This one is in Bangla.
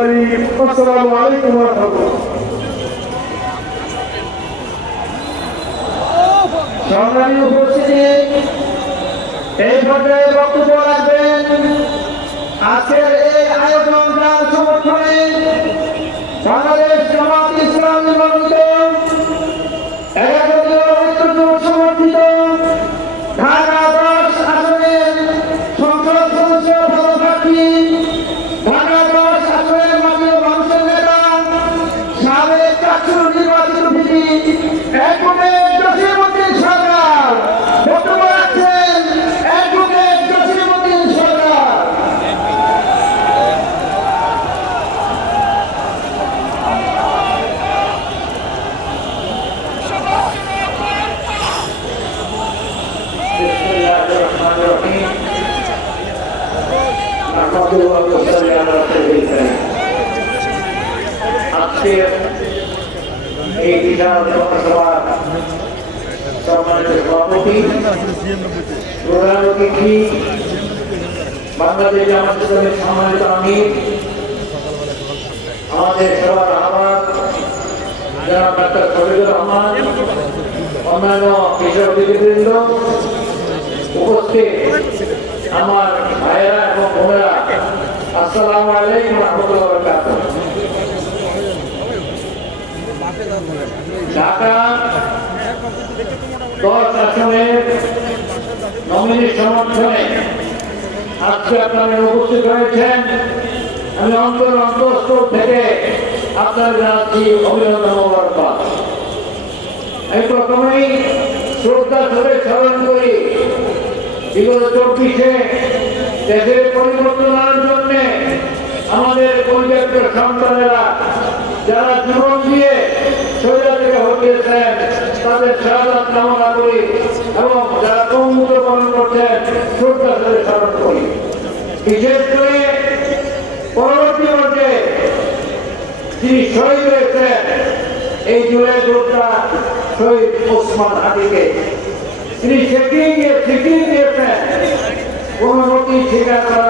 الكريم والسلام عليكم ورحمة الله সম্মানীয় উপস্থিতি এই পর্যায়ে বক্তব্য রাখবেন আজকের এই আয়োজনটার সমর্থনে বাংলাদেশ জামাত ইসলামী মনোনীত সমর্থিত ঢাকা 10 আসনের সংসদ সদস্য পদপ্রার্থী ঢাকা 10 আসনের মাননীয় মানুষের নেতা সাবেক চাকসুর নির্বাচিত ভিপি অ্যাডভোকেট জসিমউদ্দিন সরকার বক্তব্য রাখছেন অ্যাডভোকেট জসিমউদ্দিন সরকার। আজকের এই বিশাল জনসভা সম্মানিত সভাপতি প্রধান অতিথি বাংলাদেশ জামাত ইসলামীর সম্মানিত আমির আমাদের সবার আহ্বায়ক জনাব ডাক্তার শফিকুর রহমান অন্যান্য কৃষক অতিথিবৃন্দ উপস্থিত আমার ভাইয়েরা এবং বোনেরা আসসালামু আলাইকুম ওয়া রাহমাতুল্লাহি ওয়া বারাকাতুহু। ঢাকা 10 আসনের নমিনি সমর্থনে আজকে আপনারা উপস্থিত হয়েছেন। আমি অন্তঃস্থল থেকে আপনাদের জানাচ্ছি অভিনন্দন ও মোবারকবাদ। আমি প্রথমেই শ্রদ্ধা ধরে স্মরণ করি বিগত 24-এ দেশের পরিবর্তন আনার জন্য আমাদের পরিত্যক্ত সন্তানেরা যারা জীবন দিয়ে শরীর থেকে হটিয়েছেন তাদের শাহাদাত কামনা করি এবং যারা কর্মমুক্ত পালন করছেন শ্রদ্ধা ধরে স্মরণ করি। বিশেষ করে পরবর্তী পর্যায়ে যিনি শহীদ হয়েছেন এই জুলাই যোদ্ধা শহীদ ওসমান হাদিকে তিনি শিখিয়ে দিয়েছেন কোন নথি স্বীকার করা